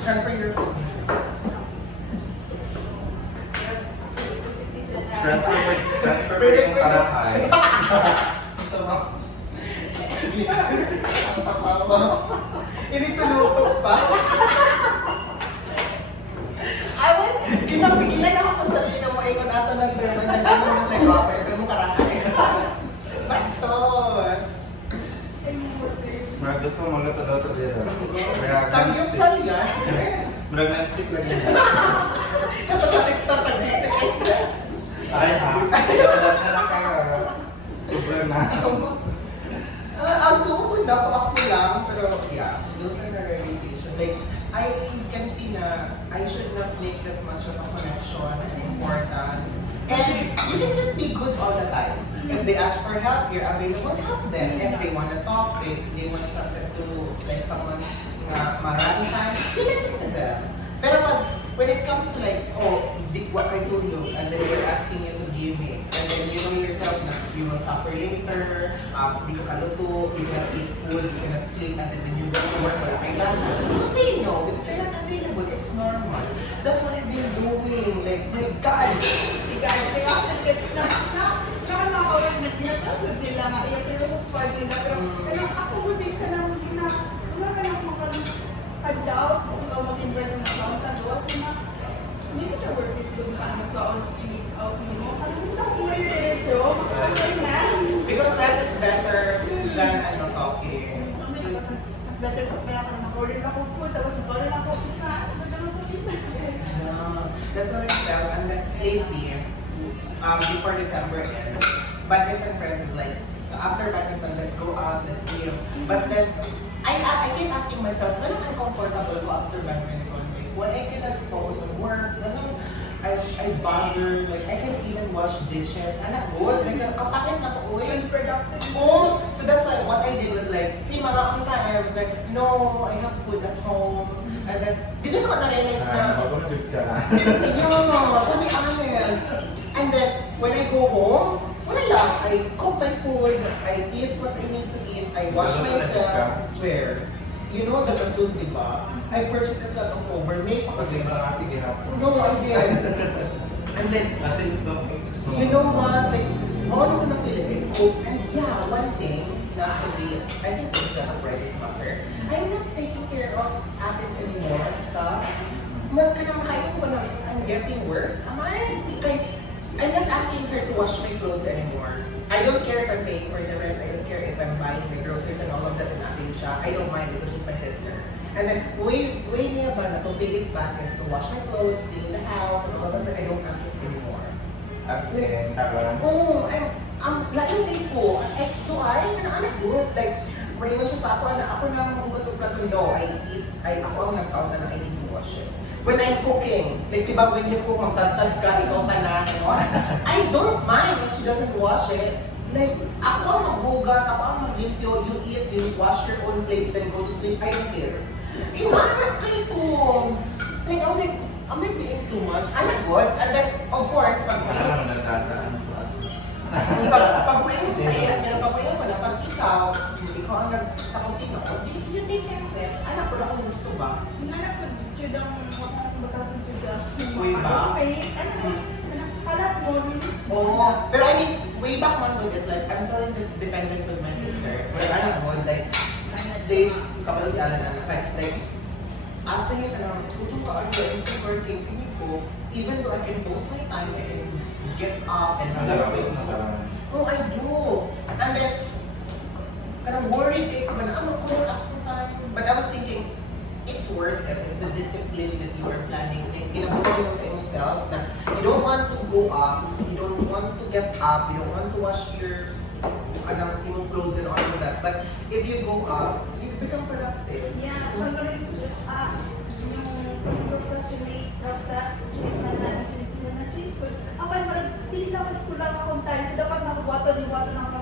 Transfer your phone. Transfer mo yung karahay. Ini tuluto pa. Kinapigilan ako sa sarili na mo ikon ato ng termo na gano'n yung nag-offer. Pero mo karahay. Bastos. Murag gusto mo luto daw ito dito. Sangyup salya. Murag non-stick lang yun. Kapag-tiktok pag-tiktok. Ay ha. Dapat na lang ka. Sobrang na. Ang tuhod na ako lang, pero yeah, those are the realization. Like, I can see na I should not make that much of a connection and important. And you can just be good all the time. If they ask for help, you're available, help them. If they want to talk, they want something to, like someone na maraming time, you listen to them. Pero when it comes to like, oh, what I told you, and then they're asking you to give me, and then you know yourself na you will suffer later, di ka kaluto, you cannot eat food, you cannot sleep, and then when you go to work, wala kay gana. So say no, because you're not available, it's normal. That's what I've been doing, like, my God! Kaya ako nakakawin na ginatagod nila nga iya pero swag nila pero ako mabis ka lang wala ka lang makapag-out kung ikaw mag-invite ng account na gawa sila hindi ka worth it kung paano mag-out i-make-out mo parang gusto ko muna yung diretso makakawin na Because rest is better than talking. mas better kung kaya ka na mag-order na akong food tapos mag-order na ako isa mag-order sa feedback That's what I felt, and then lately, before December end, badminton friends is like, after badminton, let's go out, let's live. But then, I keep asking myself, when I'm comfortable ko after badminton? Like, why I cannot focus on work? I bother, like, I can't even wash dishes. Anak, good, like, kapakit na ko, unproductive oh, so that's why what I did was like, mga ang time, I was like, no, I have food at home. And then, dito ko na-realize na, Mag-trip ka na. no, to be honest. And then, when I go home, wala lang, I cook my food, I eat what I need to eat, I wash myself, swear. You know the kasud, di ba? I purchased a lot of overmake. Kasi marami gihapon. No, I did. And then, you know what, like, all of the Philippine cook, and yeah, one thing, not to be, I think it's a private matter, I'm not taking care of atis anymore, stuff. Mas ka na makain ko na, I'm getting worse. Am I? Like, I'm not asking her to wash my clothes anymore. I don't care if I'm paying for the rent, I don't care if I'm buying the groceries and all of that in Apelisha. I don't mind because she's my sister. And then, way niya ba na to pay it back is to wash my clothes, clean the house, and all of that, I don't ask it anymore. As in, karon. Oh, I'm laking day ko. Do I? Anak good. Like, mayon siya sa ako na ako lang mahugas ng plato. No, ako ang nag-count na I need to wash it. When I'm cooking, like diba when you cook, magtatad ka, ikaw ka na, you know? I don't mind if she doesn't wash it. Like, ako ang maghugas, ako ang maglimpyo, you eat, you wash your own plates, then go to sleep, I don't care. Anak kayo ko. Like, I was like, am I being too much? Anak good. And then, of course, pag pag-uwi ko sa iyo, pag-uwi ko na pag ikaw ang sa kusina ko, you take care of it. Anak ko na kung gusto ba? Hinanap ko dyan ang bakasang dyan. Way back? Anak mo, bilis mo. Oo. Pero I mean, way back man to this, like, I'm still dependent with my sister. But anak mo, like, they, kapalo si Alan, anak, like, after yun, tutong ka, I'm still working, can you go? Even though I can post my time, I can get up and oh, I do. And then, kanang worried kayo ka ba na, magkulang ako time. But I was thinking, it's worth it. It's the discipline that you are planning. Like, ginabutan mo sa yourself na you don't want to go up, you don't want to get up, you don't want to wash your imong clothes and all of that. But if you go up, you become productive. Yeah, so I'm gonna yung procrastinate sa na cheese food. Ako ay parang pili na mas kulang akong time. So dapat nakabuhaton ng ako.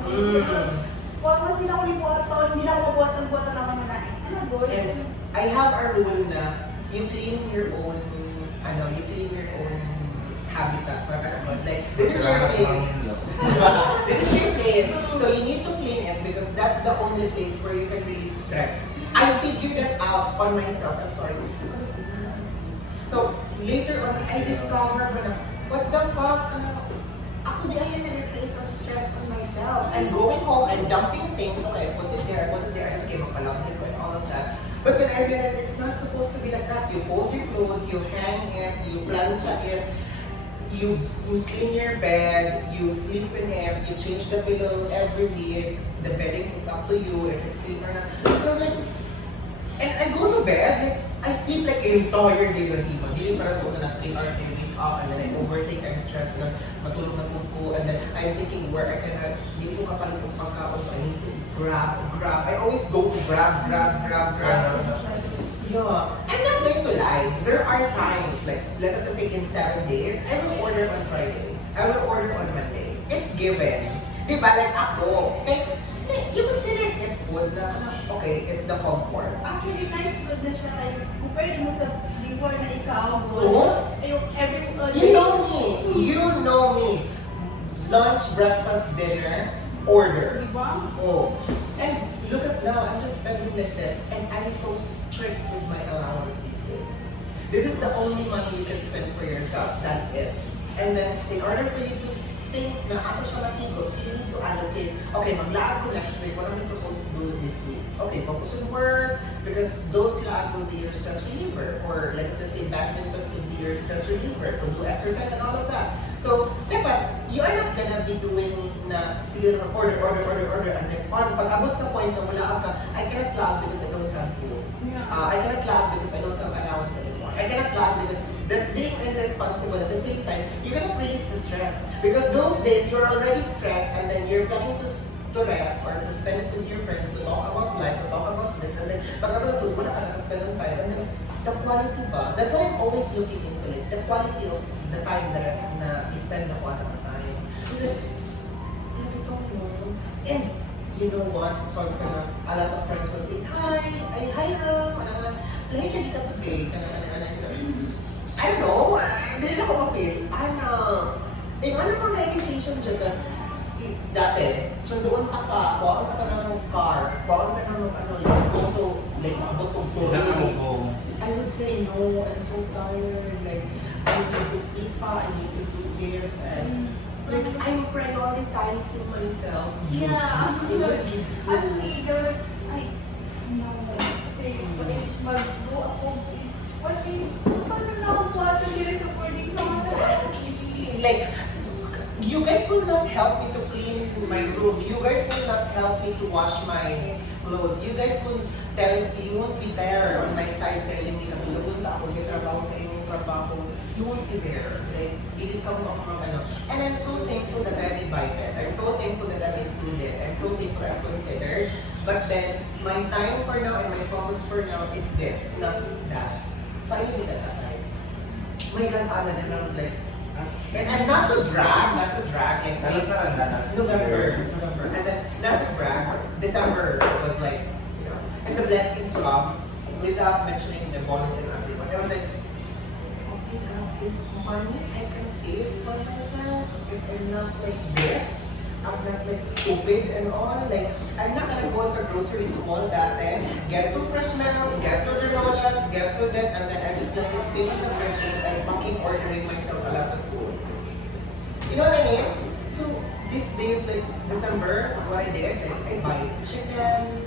Huwag sila ko libuhaton, hindi na ako mabuhaton ako na nain. Ano good? And I have a rule na you clean your own habitat. Like, this is your place. This is your place. So you need to clean it because that's the only place where you can release stress. I figured that out on myself. I'm sorry. later on, I discover ba na, what the fuck? Ako di ay nag-create of stress on myself. I'm going home, I'm dumping things, okay, put it there, okay, magpalagay ko and all of that. But then I realized it's not supposed to be like that. You fold your clothes, you hang it, you plancha it, you clean your bed, you sleep in it, you change the pillow every week, the beddings, it's up to you if it's clean or not. I was like, and I go to bed, like, I sleep like a entire day Rahim. Hindi para sa una na 3 hours I wake up and then I overthink, I'm stressed, na matulog na po and then I'm thinking where I can have, hindi ko kapalit ng pagkaon, so I need to grab. I always go to grab. Yeah, I'm not going to lie. There are times, like, let us just say in 7 days, I will order on Friday. I will order on Monday. It's given. Diba? Like ako. Okay, you consider it good na, okay, it's the comfort. Actually, nice good na siya kayo. Compare mo sa before na ikaw, Oo. yung You know me. Lunch, breakfast, dinner, order. Diba? Oh. And look at now, I'm just spending like this. And I'm so strict with my allowance these days. This is the only money you can spend for yourself. That's it. And then, in order for you to think na ako siya masigot, so you need to allocate, okay, maglaan ko next week, what am I supposed to do this week? Okay, focus on work, because those laan will be your stress reliever. Or let's just say badminton could be your stress reliever, to do exercise and all of that. So, dapat, you are not gonna be doing na, sige na order, and then on, pag abot sa point na wala ka, I cannot lag because I don't have food. I cannot lag because I don't have allowance anymore. I cannot lag because that's being irresponsible. At the same time, you cannot release the stress. Because those days, you're already stressed and then you're planning to rest or to spend it with your friends, to talk about life, to talk about this, and then pag abot wala ka nakaspend ng time, and then the quality ba? That's why I'm always looking into it. The quality of the time that na I-spend ako at a time. Kasi, and you know what? Pag a lot of friends will say, hi Ram, lahi lagi ka today, I don't know, hindi na ako ma-feel. In one of our realization dyan, dati, sundoon ka kuhaan ka ng car, kuhaan ka ng let's go to, like, mabot of Turin. I would say, no, I'm so tired, like, I need to sleep pa, I need to do this, and like, I'm prioritizing myself. Yeah. I'm eager, like, no. Kasi, mag-go ako, what if, saan na ako ba ito hindi supporting ka? Like, you guys will not help me to clean my room. You guys will not help me to wash my clothes. You guys will you won't be there on my side telling me na tulungan ako sa trabaho sa inyong trabaho. You won't be there. Like, hindi ka mo ako ano. And I'm so thankful that I'm invited. I'm so thankful that I'm included. I'm so thankful I'm considered. But then, my time for now and my focus for now is this, not that. So I need to set aside. My God, Alan, and I was like, and not to drag, like November. And then, not to brag, December was like, you know, and the blessings comes without mentioning the bonus and everyone. I was like, oh my God, this money I can save for myself if I'm not like this. I'm not like stupid and all. Like, I'm not gonna go to groceries all that time, get to fresh milk, get to granolas, get to this, and then I just let it stay in the fridge because I'm fucking ordering myself a lot of food. You know what I mean? So, these days, like December, what I did, like, I buy chicken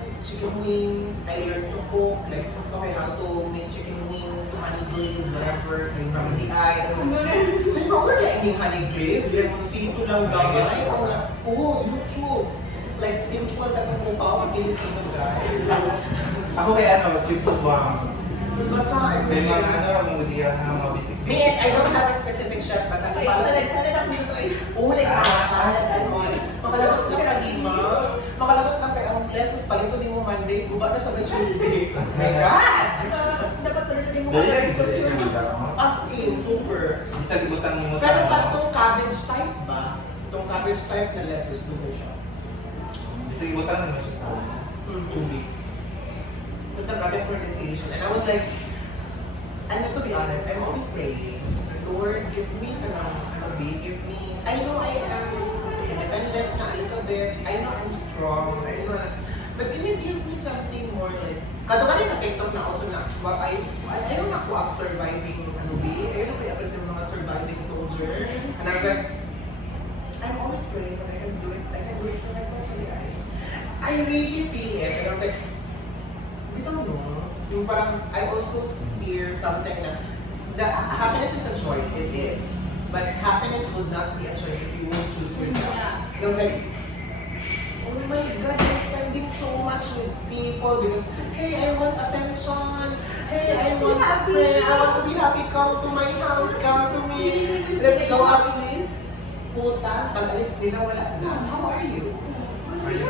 wings, I learned to cook, like, okay, how to make chicken wings, honey glaze, whatever, sa yung from the eye. Hindi ba wala yung honey glaze? Lemoncito lang gamay. Oo, YouTube. Like, simple na kung mukha ako Filipino guy. Ako kay triple bomb. Basta, May mga mga mga bisik. Miss, I don't have a specific chef, basta Ay, salad ako dito eh. ulit masas and all. Makalagot lang ka lima. Makalagot lang kayo ang lettuce, palito din mo Monday, guba na siya ng Tuesday. Oh my God! Dapat pala din mo Dali As in, super. Isa gibutan mo Pero itong cabbage type ba? Itong cabbage type na lettuce, dugo siya. Isa gibutan mo siya sa tubig. Basta cabbage for this edition. And I was like, and to be honest, I'm always praying, Lord, give me give me, I know I am independent na a little bit, I know I'm strong, I know, but can you give me something more like, kado ka sa TikTok na also na, I don't know ako surviving, I don't I really feel it. And I was like, I don't know. Yung parang, I also fear something na, the happiness is a choice, it is. But happiness would not be a choice if you won't choose yourself. Yeah. And I was like, oh my God, I'm spending so much with people because, hey, I want attention. Hey, I want happy. I want to be happy. Come to my house. Come to me. Let's go out. Puta, pag alis nila, wala na. How are you? You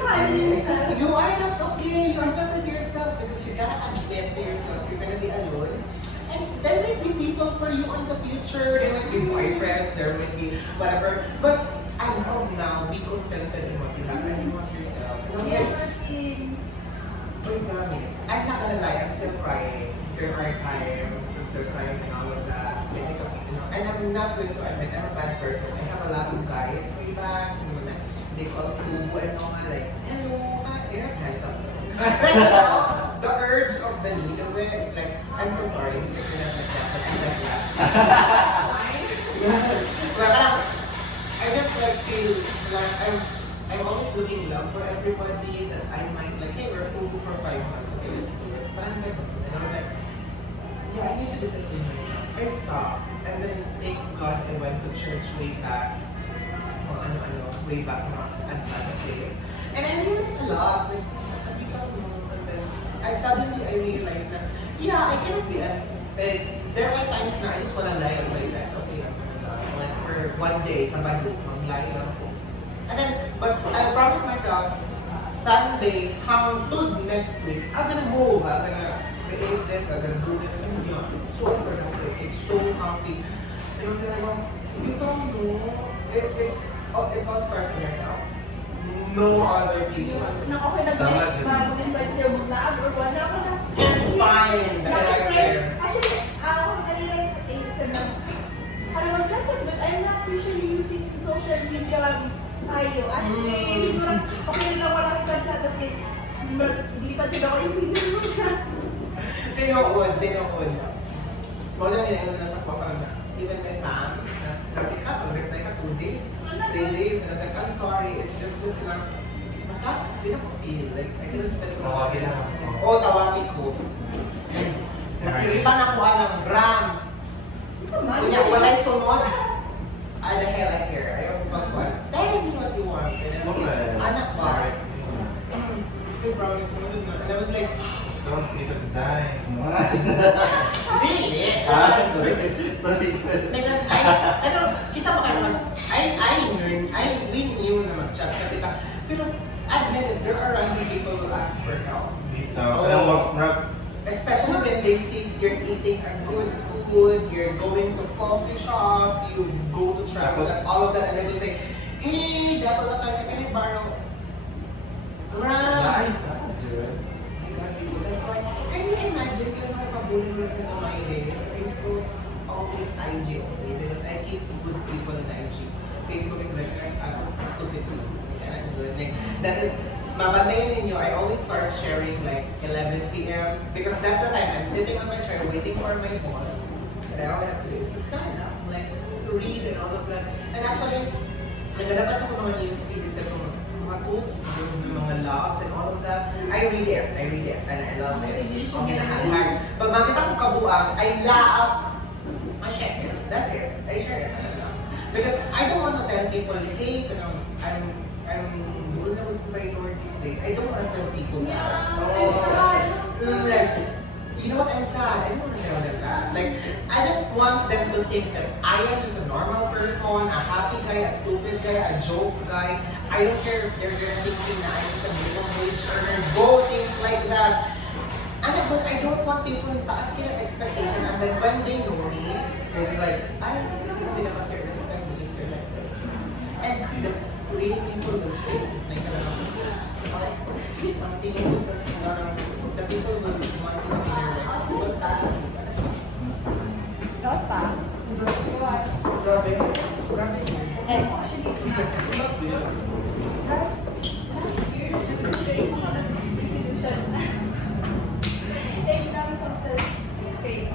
are not okay. You are not with yourself because you gotta admit to yourself you're gonna be alone. And there might be people for you in the future. There might be boyfriends. There might be whatever. But as of now, be contented in what you have and you want yourself. And I was like, oh, promise. I'm not gonna lie. I'm still crying. There are times I'm still crying and all of that. Like, because, you know, and I'm not going to admit I'm a bad person. I have a lot of guys way back. You know, like, they call Fubu and all. Like, hello, you're not handsome. Like, you know, the urge of the need of it. Like, I'm so sorry. You're not like that, but I'm like that. But I just like feel like I'm always looking love for everybody that I might like, hey, we're Fubu for 5 months. Okay, let's do it. Parang ganun. And I was like, yeah, I need to discipline myself. I stopped. And then, thank God, I went to church way back. O way back na advanced days. And I realized a lot. Like, and then, I realized that, yeah, I cannot be there are times na I just wanna lie on my bed. Okay, I'm gonna lie. Like, for one day, sa bando, mag-lie lang ako. And then, but I promised myself, Sunday, hangtod next week, I'm gonna move. I'm gonna create this, I'm gonna do this. And yun, it's so productive. It's so happy. And I was like, you don't know. It all starts with yourself. No other people. Nang ako mag-invite sa'yo maglaag or wala ako na. It's fine. I like it. Actually, ako kanina is na para mag-chat-chat, but I'm not usually using social media tayo. As in, parang okay lang wala kang chat-chat, okay. Hindi pa siya ako isinin mo siya. Tinood. Wala na yung nasa ko parang even my fam, nag-pick up, nag-reply ka 2 days, 3 days, and I was like, I'm sorry, it's just that basta, hindi na ko feel, like, I couldn't spend so much time. Oo, tawagin ko. Nakikita na ko ng Ram. Kunya, wala'y sunod. I the hell I care. Ayaw ko bang kwan. Tell me what you want. Anak ba? I promise mo na. And I was like, Don't see them die. dili. Sorry. Because kita mo kayo we knew na mag-chat-chat kita. Pero admit it, there are random people who ask for help. Especially when they see you're eating a good food, you're going to coffee shop, you go to travel, all of that, and then they say, hey, dapat na tayo ka borrow. Ram! That's why, can you imagine kasi nakapabulong rin ito my days? Facebook, always IG only because I keep good people in IG. Facebook is like a stupid tool. Like, that is, mabantayan ninyo, I always start sharing like 11 p.m. because that's the time I'm sitting on my chair waiting for my boss. And all I have to do is to stand up, like, to read and all of that. And actually, naglalabas ako mga newsfeed is that mga quotes, mga loves and all of that. I read it, and I love it. Okay, hard. Pag makita ko kabuang, I laugh, I share it. That's it. I share it. Because I don't want to tell people, hey, I'm doing na with my Lord these days. I don't want to tell people that. Like, you know what, I'm sad. I don't want to tell them that. Like, I just want them to think that I am just a normal person, a happy guy, a stupid guy, a joke guy. I don't care if they're thinking na I'm just a minimum wage earner, go think like that. But I don't want people to taas kila expectation and then when they know me, they're just like, I don't think about your respect because you're like this. And the real people will stay. Like, the people will want to be there like, what kind of Dosa. Grabe. Eh,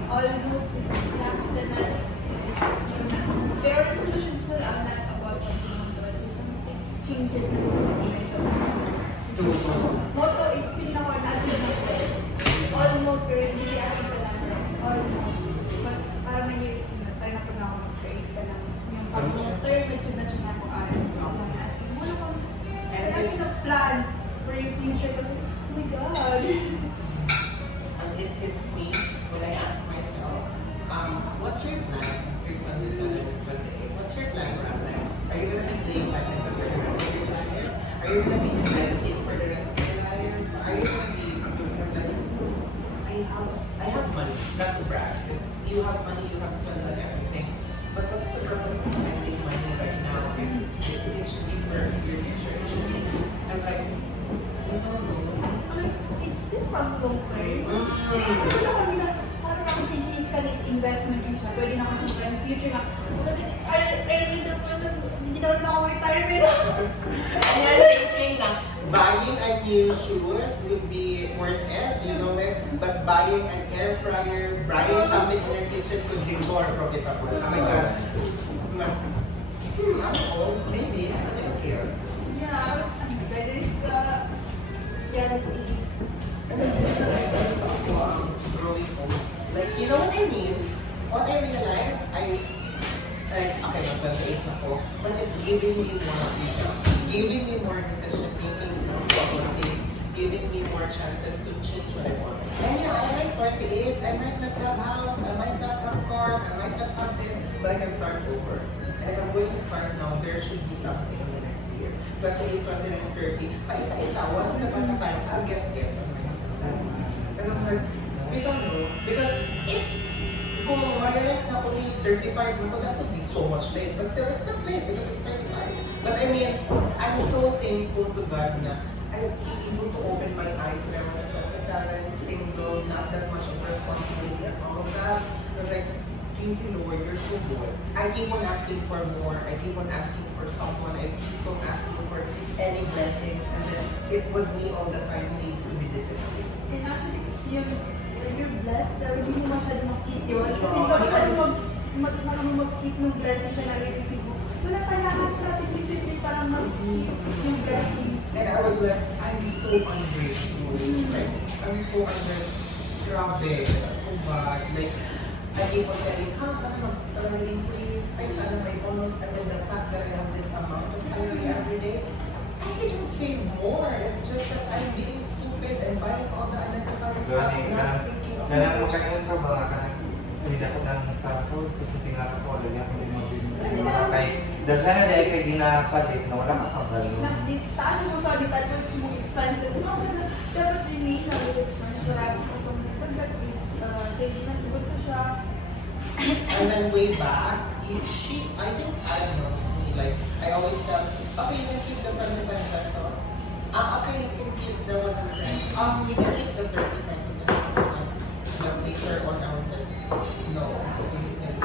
almost their resolutions will not about something changes in the hits me when I ask myself, what's your plan? Your 27, 28. What's your plan, Ram? Like, are you gonna be playing badminton for the rest of your life? Are you gonna be renting for the rest of your life? Are you gonna be like, I have money, not to brag. You have money, you have spent on everything. But what's the purpose of spending money right now? If it should be for your future. It should be. I was like, I don't know. Is this from long term? Kasi lang kami na, parang ako thinking is is investment din siya. Pwede na ako siya in future na, hindi na ako retirement. And I'm thinking na buying a new shoes would be worth it, you know it. But buying an air fryer, buying something in the kitchen could be more profitable. Oh my God. I'm old, maybe. I don't care. Yeah, there is, reality is, And then growing old. Like, you know what I mean? What I realized, okay, mag-28 na po, but it's giving me more freedom, giving me more decision making, giving me more chances to change what I want. And yeah, I might 28, I might not have house, I might not have car, I might not have this, but I can start over. And if I'm going to start now, there should be something in the next year. 28, 29, 30, paisa-isa, one step at a time, I'll get it on my system. Kasi we don't know, because if kung ma-realize na ako 35 na ko, that would be so much late. But still, it's not late because it's 35. But I mean, I'm so thankful to God na He able to open my eyes when I was 27, single, not that much of responsibility and all of that. I was like, thank you Lord, you're so good. I keep on asking for more. I keep on asking for someone. I keep on asking for any blessings. And then it was me all the time who needs to be disciplined. and actually, you're blessed, pero hindi mo masyado mag-keep yun. Kasi hindi ka masyado mag-keep ng blessing siya nare-receive mo. Wala kailangan natin discipline para mag-keep yung blessings. And I was like, I'm so ungrateful. Like, I'm so grabe. I'm so bad. Like, I keep on telling, sana salary increase, ay sana may bonus, and then the fact that I have this amount of salary every day, I can save more. It's just that I'm being stupid and buying all the unnecessary stuff and not thinking of Kailangan mo kanyan ka ba ka hindi ako ng sahod sa siting lang ako lagi ako yung mga kay daghan na dahil kay ginapalit na wala makabalo. Sa ano mo sabi tayo mong expenses, dapat release na with expenses. That is, saving good to siya. And then way back, I think Adam knows me. Like, I always tell, okay, you can keep the 25 pesos. Okay, you can keep the 100. You can keep the 30 pesos. But later on, I was like, no, you need to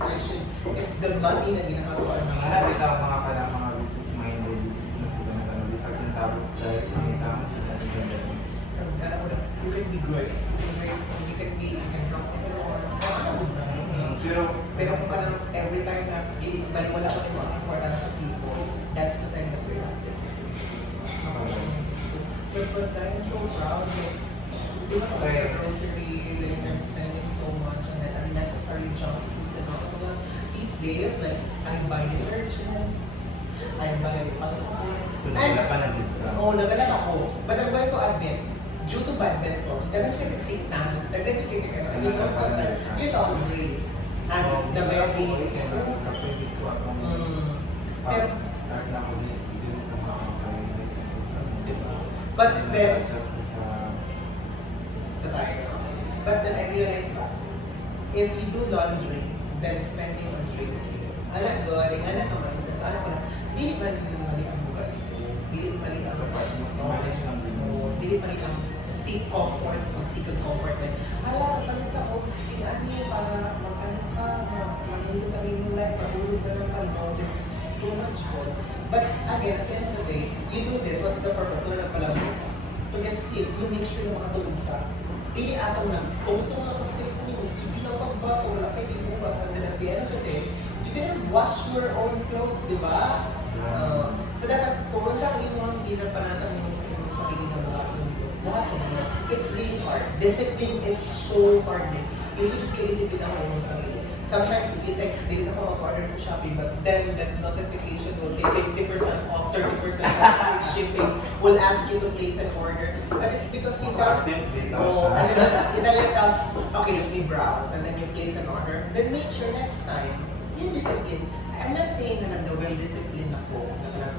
I should, it's the money na ginagawa ng Mga nabita ang mga kanang mga business minded na sila na kanang bisag centavos dahil kumita mo siya na you can be good. You can help everyone. Pero kung parang every time na baliwala ko yung mga important sa piso, that's the time that we're not listening. That's what I'm so proud of. Because I was a grocery, like I'm spending so much and then unnecessary junk foods and all of that. These days, like, I buy detergent, I buy pangsapon. So nagala pa na dito. Oo, nagala ako. But I'm going to admit, due to badminton, dagat ka nag-sit down, dagat ka nag-sit you laundry. And the very pero, start na ako dito sa mga but then, just sa tayo. But then I realized that if we do laundry, then spending on drinking. Ala, galing, ala naman. Sa ano ko na, dili mali ang bugas ko. Dili mali ang dili mali ang seek comfort, ang seek comfort. Ala, palit ako, inaan niya para mag-ano ka, mag-ano ka rin yung life, mag-ulog ka ng ano, it's too much good. But again, at the end of the day, you do this, what's the purpose? So, nagpalamig ka. To get sleep, you make sure na makatulog ka. Dili atong na, tungtong na kasi sa inyo, hindi na pagbasa, wala kayo ibuhat, and then at the end of the day, you can wash your own clothes, di ba? So dapat, kung sa inyong hindi na panatang yung sa inyong sarili na lahat ng it's really hard. Discipline is so hard. Isip kayo isipin ang inyong sarili. sometimes you say, hindi na ako mag-order sa Shopee, but then that notification will say 50% off, 30% off free shipping, will ask you to place an order. But it's because you got, and then you tell yourself, okay, let me browse, and then you place an order. Then make sure next time, yung discipline. I'm not saying na well-disciplined ako,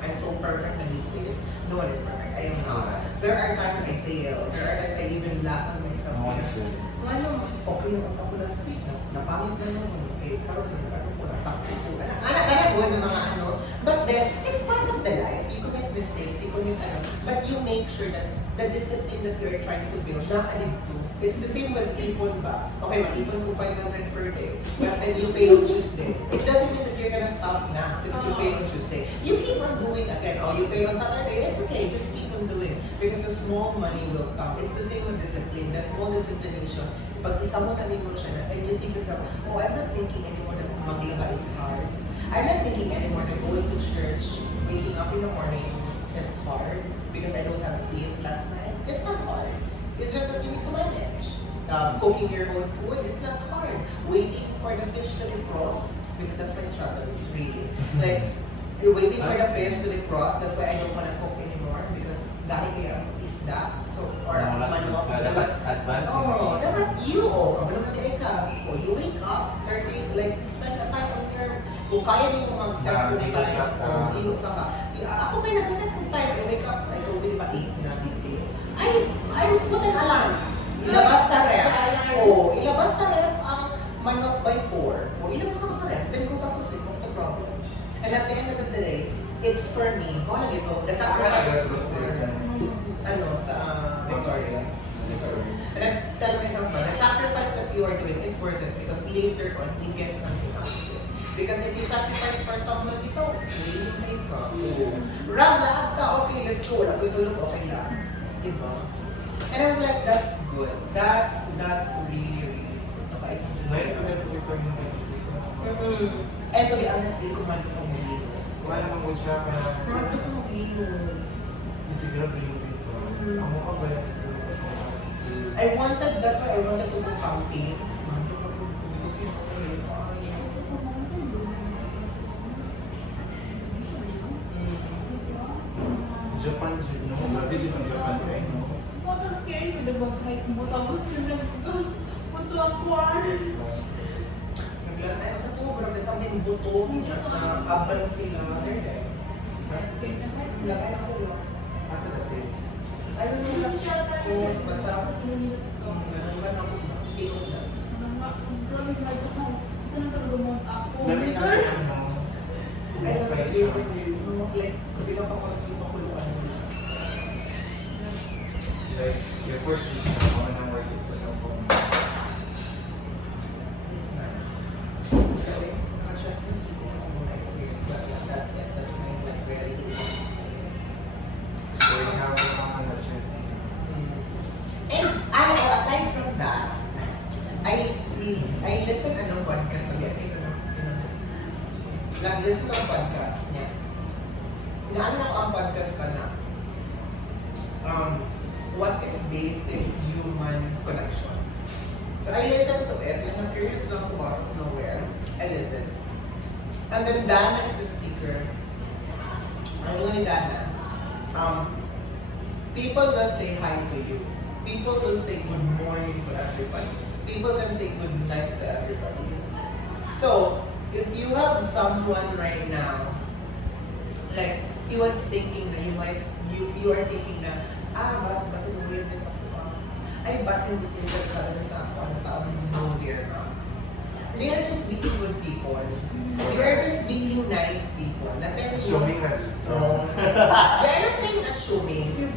I'm so perfect na these days. No one is perfect. I am not. There are times I fail. There are times I even laugh at myself. Ano, okay naman ako last week. Napangit na naman. Okay, karoon na, ano ko, taxi ko. Anak ng mga ano. But then, it's part of the life. You commit mistakes, you commit ano. But you make sure that the discipline that you're trying to build, na-addict to. It's the same with ipon ba? Okay, mag-ipon ko 500 per day. But then you fail on Tuesday. It doesn't mean that you're gonna stop na because you fail on Tuesday. You keep on doing again. Oh, you fail on Saturday, it's okay. Just keep on doing. Because the small money will come. It's the same with discipline. The small disciplination. Pag isa mo tanin mo siya na, and you think yourself, oh, I'm not thinking anymore that maglaba is hard. I'm not thinking anymore that going to church, waking up in the morning, it's hard because I don't have sleep last night. It's not hard. It's just that you need to manage. Cooking your own food, it's not hard. Waiting for the fish to defrost, because that's my struggle, really. Like, waiting for the fish to defrost, that's why I don't want to cook anymore, because dahil kaya isda, so, or manual. Dapat advance. Oh, dapat you, kabalo mo di ka. O, you wake up, 30, like, spend a time on your, kung kaya niyo mag-set kung time, ligo sa ka. Ako may nag-set kung time, I wake up, so I told you, 8 na these days. I put an alarm. Ilabas sa ref. O, ilabas sa ref ang manok by 4. O, ilabas ako sa ref, then go back to sleep. What's the problem? And at the end of the day, it's for me. Wala dito, the sacrifice. Ano, sa Victoria. And I tell myself, the sacrifice that you are doing is worth it because later on, you get something out of it. Because if you sacrifice for someone dito, hindi yung may ka. Ram, lahat ka, okay, let's go. Wala ko itulog, okay lang. Diba? And I was like, that's good. That's really, really good. Okay. Nice because we're talking about And to be honest, di ko man ito maglilo. wala namang good siya kaya Hindi ko maglilo. siguro bilhin dito. Amo ka ba yan? That's why I wanted to go camping. Kasi Sa Japan, no? Dati din sa Japan, right? No? Bakit scary ko na kahit mo tapos na punto ang kwan. Ay, sa tubo, parang sa amin buto niya na abang sila. They're dead. Mas lagay sila. Asa dati? Ayaw nila ko sa basa. Nananggan ako. Tinong na. Grabe na ako. Saan ka lumot ako? Dami na ano. Ay, like, kabilang pa ko sa ipakuluan mo siya. Like, your first week na ako na work it ko na po. It's nice. Okay, naka-trust this week is ako muna experience. But yeah, that's it. That's my like, realization experience. So, you have mga chess. And aside from that, I listen anong podcast na yan. Nag-listen ng podcast niya. Inaano ko ang podcast pa na what is basic human connection. So I listened to it and I'm curious lang ako out of nowhere. I listened. And then Dana is the speaker. Ang yun ni Dana, people will say hi to you. People will say good morning to everybody. People can say good night to everybody. So, if you have someone right now, like, he was thinking that you are thinking na, basin mo yun sa ako. Ay, basin mo yun sa ako. Ano taon mo here, ma'am? They are just being good people. They are just being nice people. Not Assuming na dito. They are not saying assuming.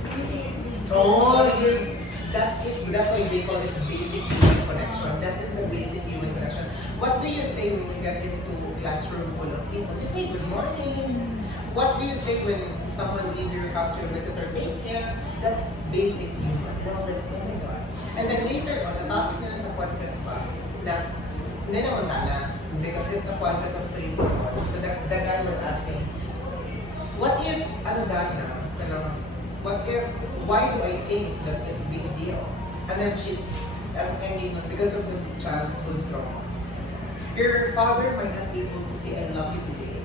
That's why they call it basic human connection. That is the basic human connection. What do you say when you get into a classroom full of people? You say good morning. What do you say when someone leaves your house, your visitor, take care? That's basic human. And I was like, oh my God. And then later on, the topic na sa podcast pa, na hindi naman na, because it's a podcast of free people. So the guy was asking, what if, why do I think that it's big deal? And then she, ending on because of the childhood trauma. Your father might not be able to say I love you today.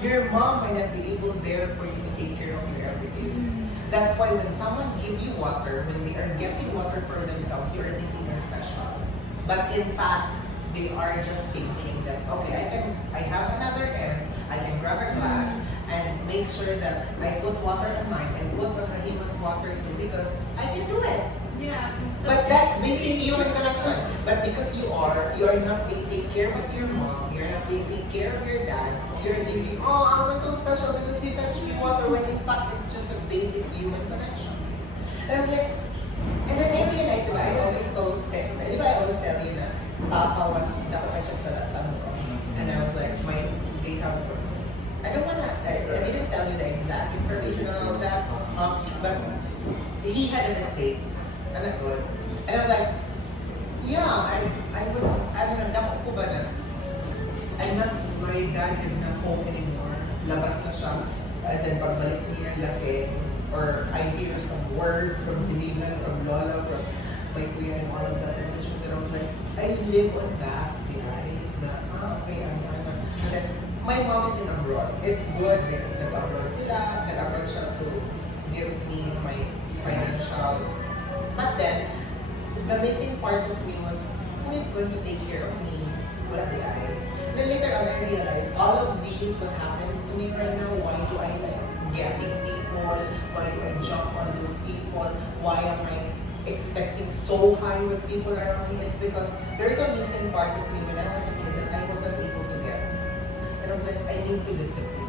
Your mom might not be able there for you to take care of you every day. That's why when someone give you water, when they are getting water for themselves, you are thinking you're special. But in fact, they are just thinking that, okay, I have another hand, I can grab a glass and make sure that I put water in mine and put on Rahima's water too because I can do it. Yeah. But that's basic human connection. But because you are not being taken care of your mom, you're not being taken care of your dad, you're thinking, oh, I'm so special because he fetched me water when in fact it's just a basic human connection. And I was like, and then I realized that I always tell you na Papa was nakapasya sa lasang ko. And I was like, they have, I didn't tell you the exact information and all of that, but he had a mistake. And I good. And I was like, yeah, I'm nadako ko ba na? My dad is not home anymore. Labas na siya. And then pagbalik niya, lasing. Or I hear some words from Sinigan, from Lola, from my kuya and all of that. And I was like, I live on that. Okay, and then my mom is in abroad. It's good because nag-abroad sila. Nag-abroad siya to give me my financial. But then, the missing part of me was, who is going to take care of me? Wala di ay. Then later on, I realized all of these, what happens to me right now, why do I like getting people? Why do I jump on those people? Why am I expecting so high with people around me? It's because there's a missing part of me when I was a kid that I wasn't able to get. And I was like, I need to discipline.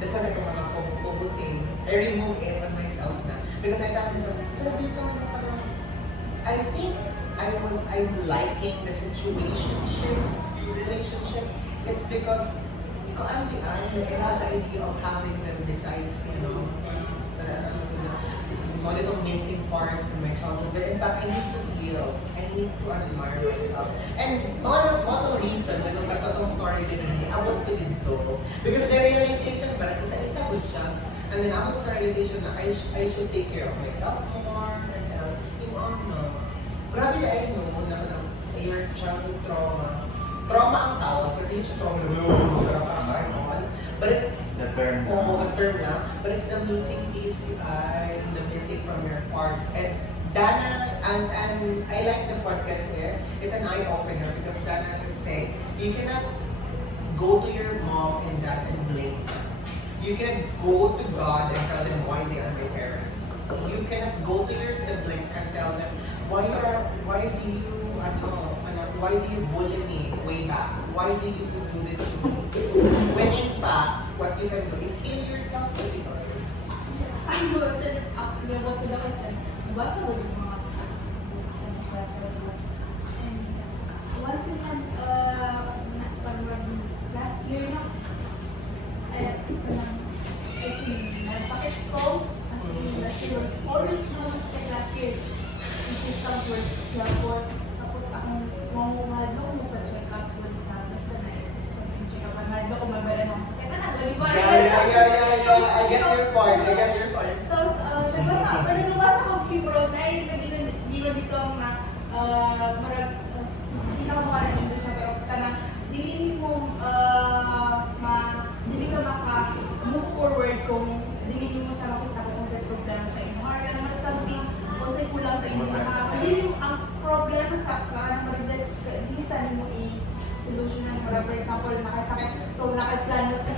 That's why I got mga focusing. I remove it on myself na. Because I thought myself, I think I'm liking the relationship. It's because I'm the I have the idea of having them besides, one little missing part in my childhood. But in fact, I need to heal. I need to admire myself. And one reason, when nagkatong story din hindi, abot ko dito. Because the realization, parang isa-isa ko siya. And then abot sa realization na I should take care of myself more. And grabe na I know na your childhood trauma. Trauma ang tawag, pero hindi siya trauma and all. But it's The term. a term lang. But it's the missing piece, the missing from your part. And Dana, and I like the podcast here. It's an eye opener because Dana can say, you cannot go to your mom and dad and blame them. You cannot go to God and tell them why they are my parents. You cannot go to your siblings and tell them why do you bully me way back? Why do you do this to me? When in fact, what you can do is heal yourself with it. I go to the question. Nabasa ko yung mga sa and one thing last year na sakit ko last year always sakit last year which is somewhere airport tapos akong mahalo ko pa-check up sa basta na check up mahalo ko mabalan ako sakit na di ba? I get your point. Tapos, nagbasa akong paper na hindi ko dito na hindi na ako makalang English na pero kanang dili ka maka-move forward kung dili mo sa makita ko kung sa problema sa imo. Or kanang something o sa kulang sa imo. Dili ang problema sa dili sa nimo i-solutionan. For example, nakasakit, so nakaplano sa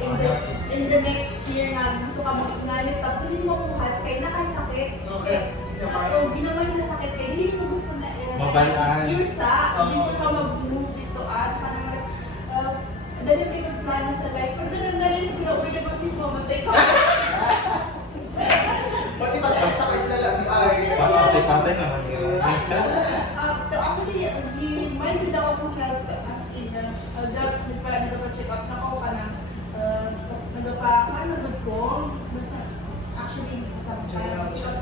in the next year na gusto ka mag-ingalit tapos hindi mo buhat kaya nakasakit. Okay. O ginamay na sakit kaya hindi mo gusto na mabalaan. years before ka mag-move dito parang dali kayo plano sa life. Pero doon narinig sila, uwi na mag-move mamatay ka. Pati pagkaktakis na lang. Patay naman yun. Actually, mind you daw akong health as in nagpa-check up na ako ka na nagpa-nagod ko. Actually, sa general check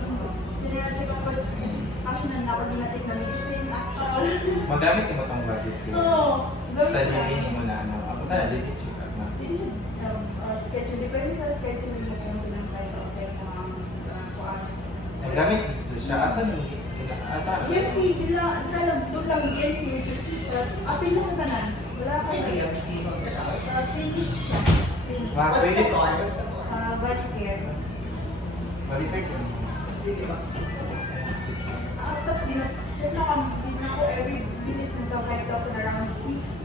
up was actually na ako ginatik na medicine after all. Magamit mo itong body cream. Oo. Sa gymini mo na ano. Ako sana, dito check up na. Hindi siya schedule. Depende sa schedule mo kung silang kayo outside mga kuhaan. Magamit dito siya. Asan yung Yes, doon lang ang BNC, which is apil na sa tanan. Wala pa Kasi na. BMC Hospital. Clinic. Clinic. Mga What's the credit car? What's the car? Body care. Balikan ko. Vaccine. Tapos check na ako every bilis na sa 5,000 around 6.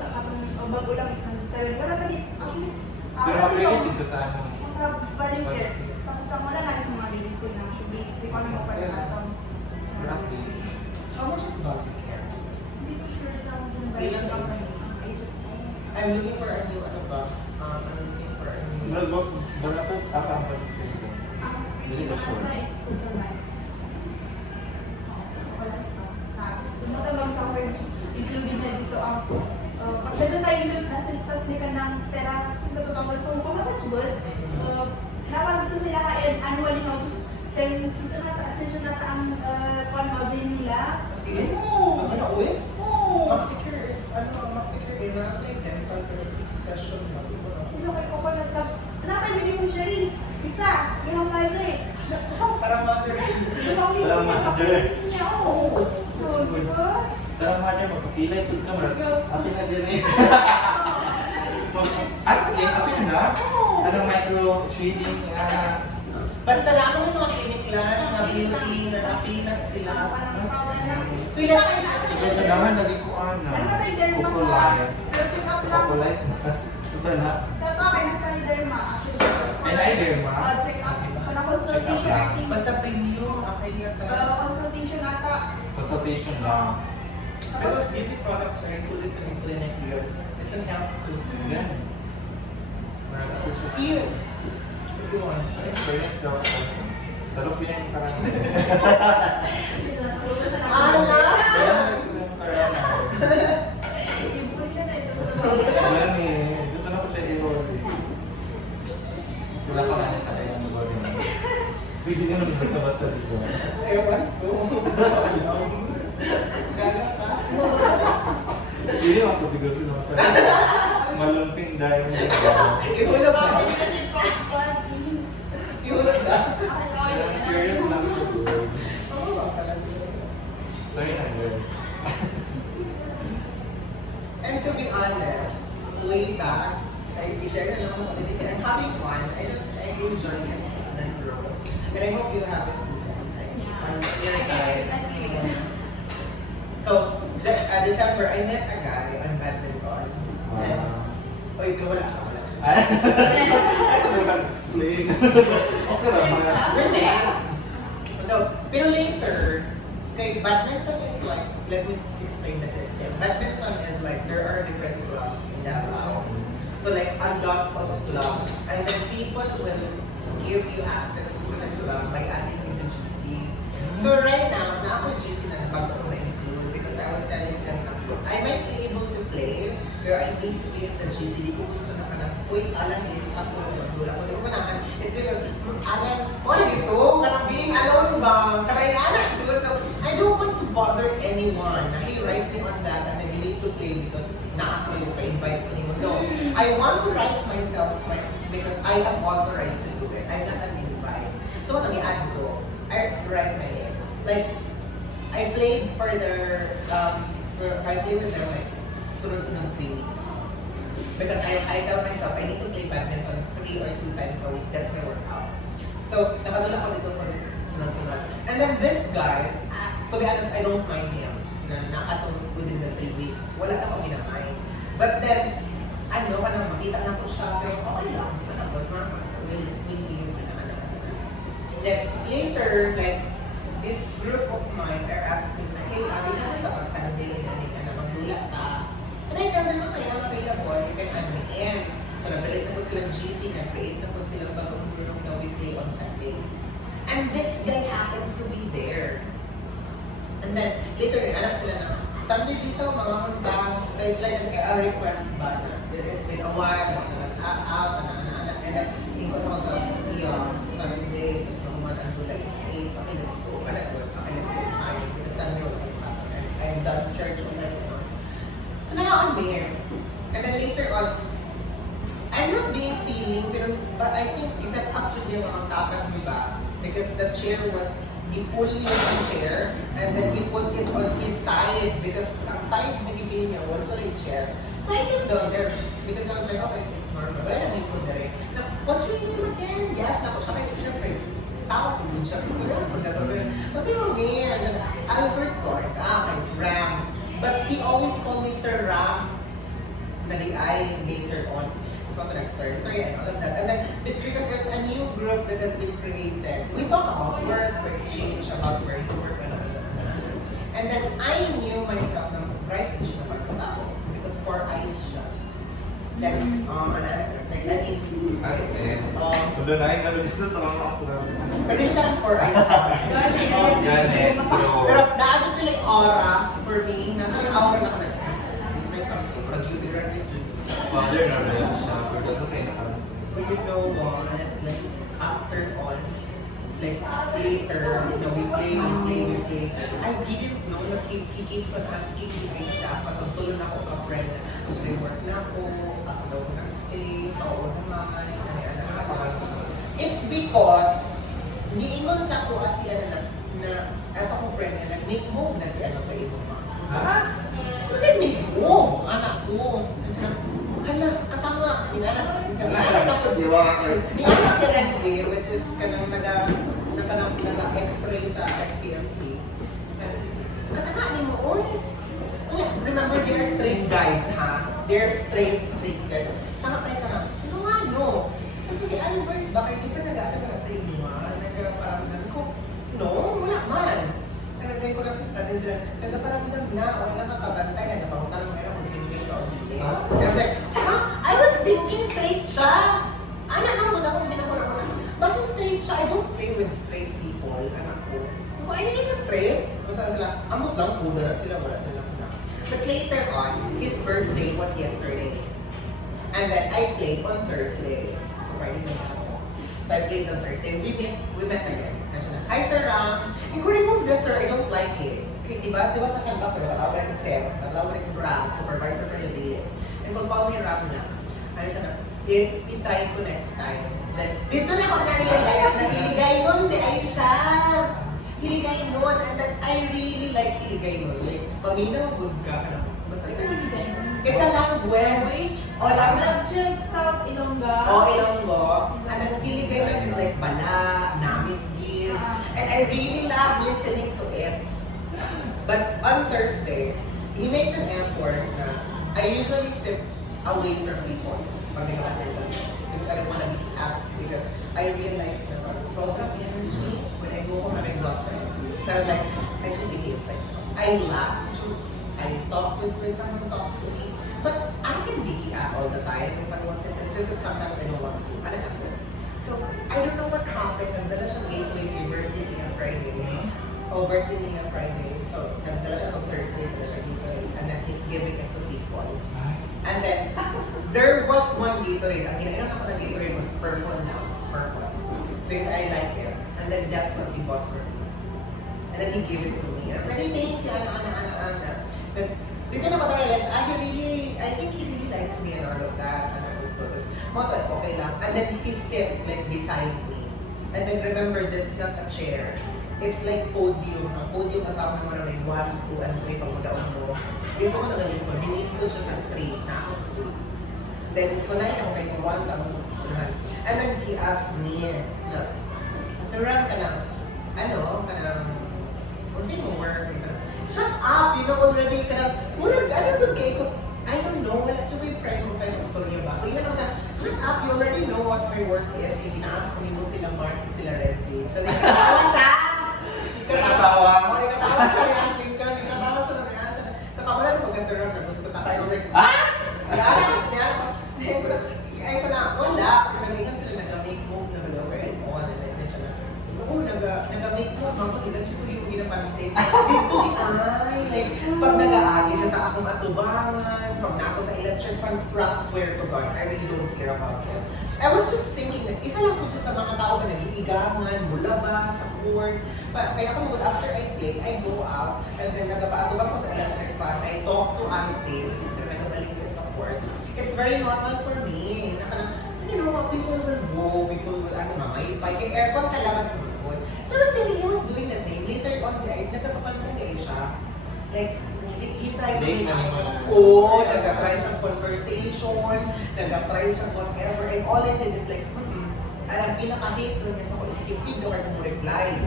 Bago lang is 7. Wala pa din. Actually, Pero mapagigit dito sa ano. sa body care. Tapos ang wala na sa mga medicine na actually. Kasi kung ano mo pa rin atong. Practice. How much is body care? Hindi ko sure sa kung ba yung company. I'm looking for a new, ano ba? I'm looking for a new... Ba't ako ang balikan ko? Hindi ko sure. Included na dito ang pagkada tayo include na silpas ni ka ng pera natutawag kung massage dapat dito sila annually nga just 10 season na session na ang mabili nila. Sige. Oo. Ano, uwi? Oo. Maxicare is, Maxicare era, like dental session na. Sino kay Coco tapos napay bili ko siya rin. Isa, yung mother. Para mother. Alam, mother. Niya, oo. So, di ba? Tara mga dyan, magpapilay po ka marag. Ate na din eh. As in, ate na? Anong micro shading? Basta lang ang mga clinic lang, na beauty, na peanuts sila. Peanuts ay Ito naman, naging ko Ay, ano. matay derma sa... Kukulay. Pero check up lang. Kukulay. Sana. Sa ito, kay nasa ni derma. Actually. And I derma? Check up. Kana consultation, Check up I lang. think. Basta premium, okay na talaga. Consultation ata. Consultation lang. Pero beauty products are included in clinic yun. It's an health food. Yan. Marami ako siya. Ew! Everyone. Experience daw ako. Talok din yung karami. Ala! Alam eh. Gusto na ko siya i-roll eh. Wala pa nga sa kaya ng body. Pwede ka naman basta-basta dito. Ewan ko. Gala ka. Hindi ako siguro sino malumping dahil Ihulog na. Ihulog na. curious lang siguro. Sorry na girl. And to be honest, way back, I-share na lang ako kasi I'm having fun. I enjoy it and grow. And I hope you have it too guys. On your side. So, December, I met a guy on badminton. And, oy, pero wala ka, wala ka. Kasi naman explain. Okay lang. So, pero later, kay badminton is like, let me explain the system. Badminton is like, there are different clubs in Davao. So like, a lot of clubs. And then people will give you access to the club by adding you to GC. So right now, na ako GC na bago ko na-include because I was telling them na I might be able to play, pero I need to be at the GC. Di ko gusto na ka na, uy, Alan, is ako, magdula ko. Di ko naman, it's because, Alan, oy, ito, kanang being alone ba? Kanang anak, dude. So, I don't want to bother anyone. He write me on that and I need to play because na ako yung pa-invite ko niyo. No, I want to write myself because I am authorized to do it. I'm not an invite. So, what ang ko? I write my name. Like, I played for their, I played with them like, sunod-sunod 3 weeks. Because I tell myself, I need to play badminton 3 or 2 times a week. That's my workout. So, nakadula ko dito for sunod-sunod. And then this guy, to be honest, I don't mind him na nakatong within the 3 weeks. Wala na akong ginamay. But then, ano, kanang makita na ko siya, pero okay lang. Manabot, will leave, Then, later, like, this group of mine are asking na, hey, abi na kapag Sunday, na magdula ka. And I tell them, okay, I'm available, you can add me in. So, nag-create na po silang GC, nag-create na po silang bagong group na we play on Sunday. And this guy happens to be there. And then, later, anak sila na, Sunday dito, mga punta. So, it's like a request ba na, it's been a while, out, and then, hingo sa Sunday, tapos mga ang dula is 8, okay, let's go. Okay, let's go, it's fine. Because Sunday, wala yung happen. And I'm done church already. So, nakakambir. And then later on, I'm not being feeling, but I think iset up yun yung ang tapat mo ba? Because the chair was, he pulled yung chair, and then he put it on his side because ang So I sit down there because I was like, okay, it's normal. Wala nang likod na rin. Now, what's your name again? Yes, na ko siya kayo. Siyempre, tao ko din siya. What's your name? Albert Lord. Ram. But he always called me Sir Ram. Na the I later on. So the next story and all of that. And then it's because there's a new group that has been created. We talk about work, we exchange about where you work and all of that. And then I knew myself na bright din siya na pagkatao. Because 4 eyes siya. Like, like I mean, Tulo na yung ano dito sa mga ako. pero hindi lang 4 eyes. Ganit. Pero naagad sila yung aura for me. Nasa yung aura na kami. Like something. Pag-you-be-run din dyan. Father na rin siya. Pero dato kayo nakalas. But you know what? Like, after all, like, later, you know, we play. I didn't know that he keeps on asking me siya. Patutulon ako ka-friend. Gusto rin work na ako. Kaso daw ko nag-stay. Oo naman. It's because, hindi ingon sa ako as si ano na eto kong friend na nag-make move na si ano sa ibang mga. Ha? Kasi make move, anak ko. Hala, katama. Inanak ko. Kasi hindi ako si Renzi, which is kanang nag-x-ray sa SPMC. Katama ni mo, oy. Remember, they're straight guys, ha? They're straight guys. Tama tayo ka na. Ito nga, no. Kasi si Albert, bakit di pa nag-aalaga sa inyo, ha? Parang sabi ko, no, wala man. Nagagay ko na natin sila, nagpaparamdam na, o lang nakabantay, nagpaparutan mo na kung simple ka o hindi. Kasi, I was thinking straight siya. Anak lang, ba't akong pinakuna ko na, bakit straight siya? I don't play with straight people, anak ko. Kung ay hindi siya straight, punta sila, amot lang, puno na sila, wala sila na. But later on, his birthday was yesterday. And then I played on Thursday. So Friday na ako. So I played on Thursday. We met again. Hi Sir Ram. You could remove this sir, I don't like it. Okay, diba sa sandbox, diba? Tawag rin ko Sir. Tawag rin ko Ram. Supervisor ko yung dili. And kung call me Ram na. Ano siya na? I-try ko next time. Then, dito na ako na-realize na hiligay nun, di ay siya. Hiligay nun. And then I really like hiligay nun. Like, paminaw, good ka. Basta it's a language. O Object, tawag, ilongga. Ilonggo. And then hiligay nun is like bala, namit, give. And I really love listening to it. But on Thursday, he makes an effort na I usually sit away from people pag nag-mental because I don't want to be up because I realize na sobrang energy when I go home, I'm exhausted. So I was like, I should behave myself. I laugh jokes. I talk when someone talks to me. But I can be up all the time if I wanted. It's just that sometimes I don't want to. Ano na po. So, I don't know what happened. Nagdala siyang gateway kay birthday niya Friday. Birthday niya Friday. So, nagdala siya on Thursday. Nagdala siya gateway. And then he's giving it to people. And then, there was one Gatorade. Ang ginainan ako ng Gatorade was purple now. Purple. Because I like it. And then that's what he bought for me. And then he gave it to me. I was like, hey, thank you, Ana. But dito na ko na-realize, I think he really likes me and all of that. And I would put this, okay lang. And then he sit like beside me. And then remember, that's not a chair. It's like podium. Ang podium na tawag naman like 1, 2, and 3 pag madaon mo. Dito ko nagaling ko. Dinito siya sa 3. Na ako sa 2. Then, so na ako kayo 1, tapos and then he asked me, Sir Ram, kung sino work? Shut up! You know already, I don't know, wala to be friend kung sa'yo ang storya ba. So yun ako siya, shut up! You already know what my work is. Kaya ginaas ko mo sila Mark, sila Redfield. So nagkatawa siya! Nagkatawa? Oo, nagkatawa siya. Nagkatawa siya na may siya. So kapala nung mag-Sir Ram, gusto ko tatay. I was like, Ay ko na, wala. Nag-ingat sila, nag-make move na mag-aware and all. And then siya na, nag-make move, mama, ilan siya ko yung ginapansin. Dito di ay, like, pag nag-aagi siya sa akong atubangan, pag na ako sa electric fan truck, swear to God, I really don't care about him. I was just thinking na, isa lang po siya sa mga tao na nag-iigangan, mula ba, sa court. Kaya ako, after I play, I go out, and then nag-paatubang ko sa electric fan, I talk to Ante, which is nag-balik ko sa court. It's very normal for me. You know what, people will go, people will, mamayipay. Kaya aircon sa labas mo. So I was thinking he was doing the same. Later on, nagkapapansin kayo siya. Like, he try to Late make na ni mo na. Oo, nag-try siyang conversation, nag-try siyang whatever, and all I did is like, ang pinaka-hate doon niya sa ko is hindi daw kayo mo reply.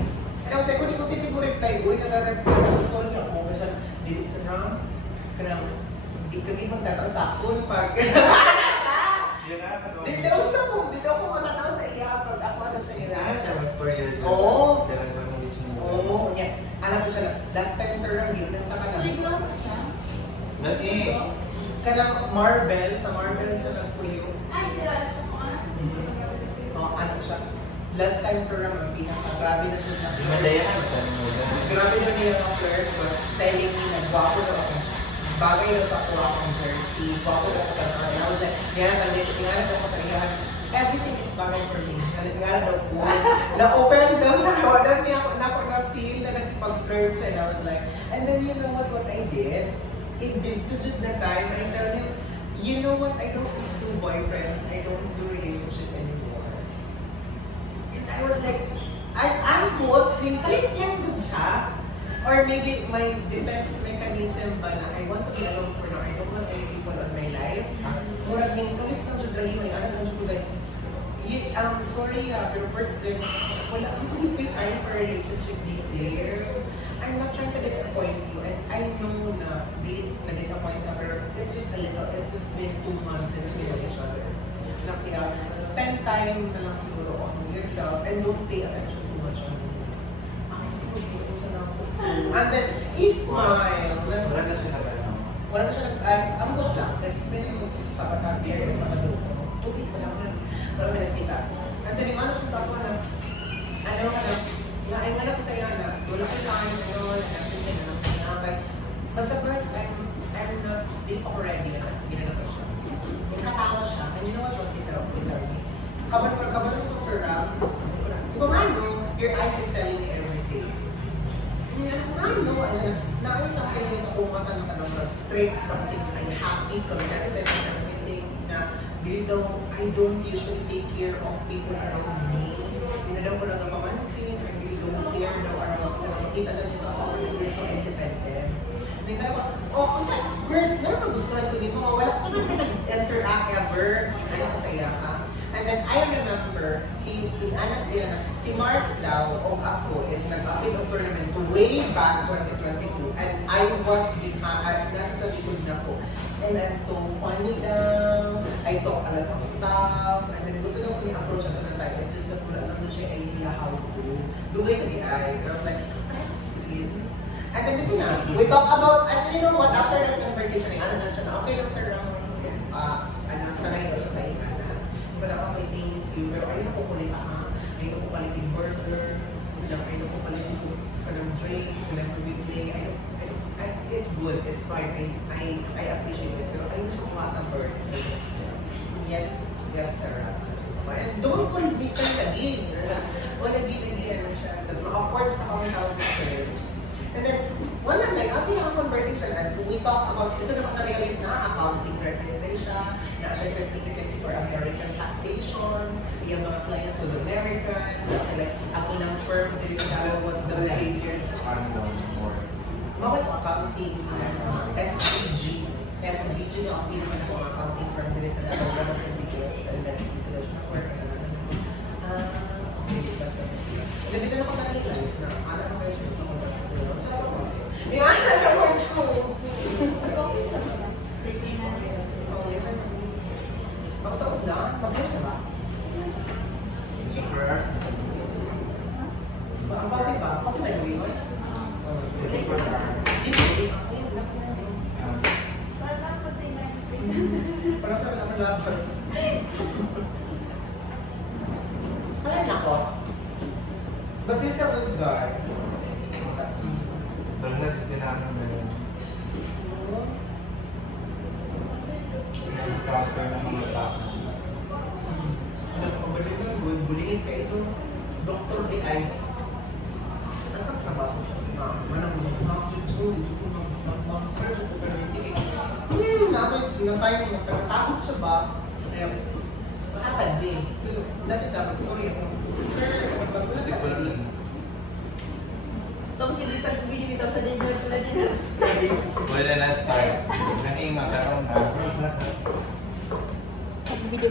And I was like, kung hindi mo reply, uy, nag-reply sa story ako, kasi delete sa Ram, kanang, hindi ka di magtatasakon pag, Yan na, ano? di daw siya kung, di daw ko matatawa sa iya pag ako ano siya nila. Yan siya, mas per year. Oo. Kailan ko nung wish mo. Oo, niya. Alam ko siya, last time sir Ram, yun, nang taka Sorry, lang. ba siya? Lagi. Kanang Marvel, sa Marvel siya nagpuyo. Ay, tira sa mga. Oh, ano siya. Last time sir Ram, ang pinaka-grabe na siya. Madayan ang tanong mo. Grabe na niya ang first, but telling me na gwapo na ako. Bagay na sa kuha akong jersey, gwapo na ako talaga. And I was like, nga na ako sa iyahan. Everything is bagay for me. Nga na daw po. Na-open daw siya. Wala niya ako na-feel na nagpag-flirt siya. And I was like, and then you know what I did? It did to just the time, I tell him, you know what, I don't do boyfriends, I don't do relationship anymore. And I was like, I'm both, din kalit lang dun siya. Or maybe my defense mechanism ba na I want to be alone for now, I don't want any people on my life. Murag din kalit lang siya, Rahim, may ano lang siya, like, sorry, pero birthday, wala akong really time for a relationship these days. I'm not trying to disappoint you, and I know na di na-disappoint ka, pero it's just a little, it's just been 2 months since we know each other. Lang siya, spend time na lang siguro on yourself, and don't pay attention too much on me. Ay, hindi ko siya na ako. And then, he smiled. Wala na siya nag-ano. Wala na siya ang good lang. It's been sa beer, sa Maluko. 2 days pa lang na. Wala may nakita. And then yung ano siya sa ako na, ano ka na, ay wala ko sa iyo na, wala ko lang, ano, everything na, okay. Basta bird, I'm not, di ako ready na, ginano ko siya. Nakatawa siya, and you know what he tell me? Kaban ko, Sir Ram, Kumano, your eyes is telling me everything. And you're like, Kumano, naayos ang kayo sa kumata ng kanang straight, something, I'm happy, contented, and everything, na, I don't usually take care of people around me. Hindi na daw ko lang napamansin, I really don't care daw around ko. Makita na niya sa ako, you're so independent. And then ko, oh, isa, Bert, na magustuhan ko din mo, wala ko nang nag-interact ever. Ano ko sa iya ka? And then I remember, anak siya na, si Mark daw, o ako, is nag-appeal of tournament way back 2022. And I was behind, nasa sa likod na ko. And I'm so funny daw. I talk a lot of stuff. And then gusto daw ko ni-approach at the time. It's just that wala lang doon siya idea how to. Dugay na di ay. And I was like, that's it. And then dito na, we talk about, and you know what, after that conversation, ano na siya na, okay lang sir, sanay daw siya sa ina na. But okay, thank you. Pero ayun ko kulit ha. Ayun ko palit yung burger. Ayun ko palit yung drinks. Ayun ko bibili. It's good, it's fine, I appreciate it, pero ayun siya kumata first. Yes, sir. And don't call me sir lagi. O lagi, ano siya. Tapos ma-awkward siya sa kami tawag na sir. And then, one like, ating ang conversation, and we talk about, ito naman na-realize na accounting graduate siya, na siya certificate for American taxation, yung mga client was American, kasi like, ako lang firm, was the behaviors. Bakit accounting, SVG na ang pinaka ko accounting firm din sa program ng MBS and then international work okay, that's it. Hindi na ako na-realize na alam ko kayo siya sa mga sa ako ko. Yung alam ko ko. Okay siya ba? Magtakot lang, mag-years na ba? Ang bakit ba? Kasi may buhay ko. Para dapat ay Para sa mga labas. Kaya na ko. But he's a good guy. Bernard, pinanong na yun. Pinag-counter ng mga tao. Ano pa ba dito? Buliit ka ito. Doktor di ay. Nasaan trabaho? Manang mag-jud ko, dito ko mag-search ko pero hindi kayo. Na tayo nagtatakot sa ba? Kaya, makakad din. So, dati dapat story ako. Sir, magbagulas ka din. Tapos hindi pa binibitaw sa dinner ko na din. Pwede Pwede na start.